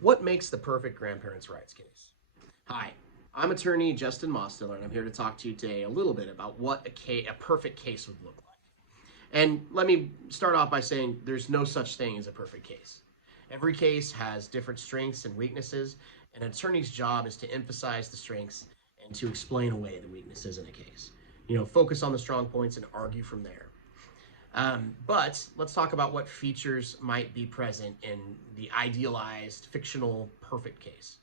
What makes the perfect grandparents' rights case? Hi, I'm attorney Justin Mosteller, and I'm here to talk to you today a little bit about what a perfect case would look like. And let me start off by saying there's no such thing as a perfect case. Every case has different strengths and weaknesses, and an attorney's job is to emphasize the strengths and to explain away the weaknesses in a case. Focus on the strong points and argue from there. But let's talk about what features might be present in the idealized, fictional, perfect case.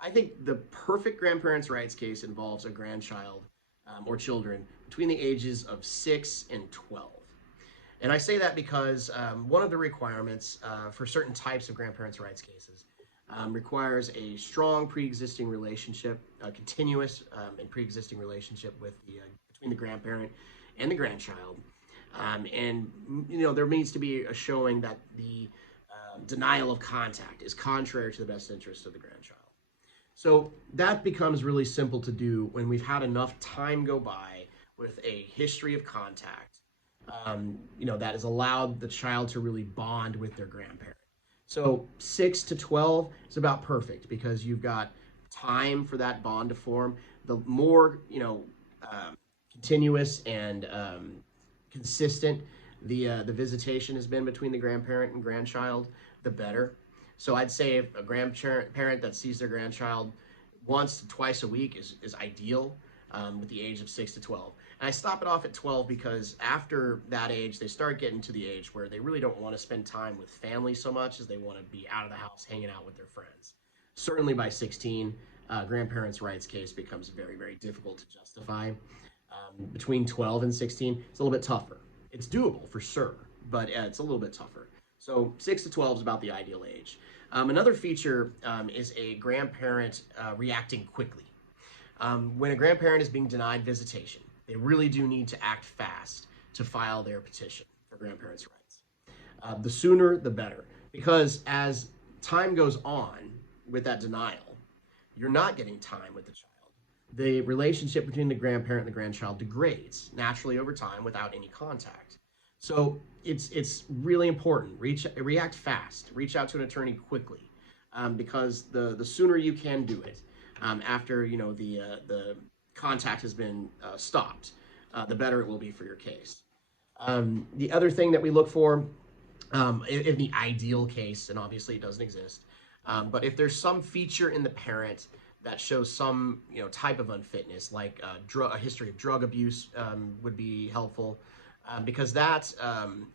I think the perfect grandparents' rights case involves a grandchild or children between the ages of 6 and 12. And I say that because one of the requirements for certain types of grandparents' rights cases requires a strong pre-existing relationship, a continuous and pre-existing relationship between the grandparent and the grandchild. There needs to be a showing that the denial of contact is contrary to the best interest of the grandchild. So that becomes really simple to do when we've had enough time go by with a history of contact, that has allowed the child to really bond with their grandparent. So 6 to 12 is about perfect because you've got time for that bond to form. The more, continuous and consistent the visitation has been between the grandparent and grandchild, the better. So I'd say if a grandparent that sees their grandchild once to twice a week is ideal with the age of 6 to 12. And I stop it off at 12 because after that age, they start getting to the age where they really don't want to spend time with family so much as they want to be out of the house hanging out with their friends. Certainly by 16, grandparents' rights case becomes very, very difficult to justify. Between 12 and 16, it's a little bit tougher. It's doable for sure, but it's a little bit tougher. So 6 to 12 is about the ideal age. Another feature is a grandparent reacting quickly. When a grandparent is being denied visitation, they really do need to act fast to file their petition for grandparents' rights. The sooner, the better, because as time goes on with that denial, you're not getting time with the child. The relationship between the grandparent and the grandchild degrades naturally over time without any contact. So it's really important. React fast. Reach out to an attorney quickly, because the sooner you can do it, after the contact has been stopped, the better it will be for your case. The other thing that we look for in the ideal case, and obviously it doesn't exist, but if there's some feature in the parent that shows some type of unfitness, like a history of drug abuse, would be helpful, because that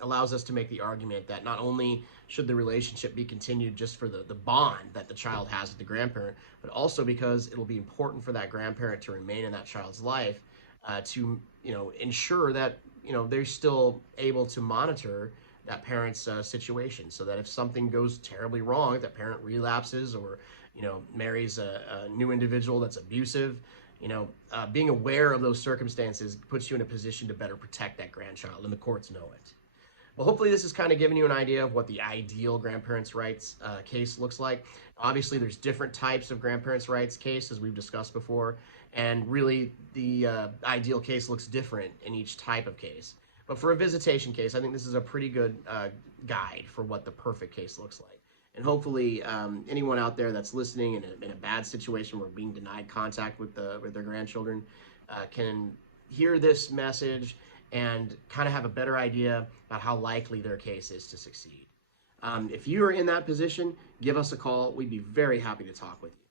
allows us to make the argument that not only should the relationship be continued just for the bond that the child has with the grandparent, but also because it'll be important for that grandparent to remain in that child's life, to ensure that they're still able to monitor that parent's situation, so that if something goes terribly wrong, if that parent relapses or marries a new individual that's abusive, being aware of those circumstances puts you in a position to better protect that grandchild, and the courts know it. Well, hopefully this has kind of given you an idea of what the ideal grandparents' rights case looks like. Obviously, there's different types of grandparents' rights case, as we've discussed before, and really the ideal case looks different in each type of case. But for a visitation case, I think this is a pretty good guide for what the perfect case looks like. And hopefully anyone out there that's listening in a bad situation where being denied contact with their grandchildren can hear this message and kind of have a better idea about how likely their case is to succeed. If you are in that position, give us a call. We'd be very happy to talk with you.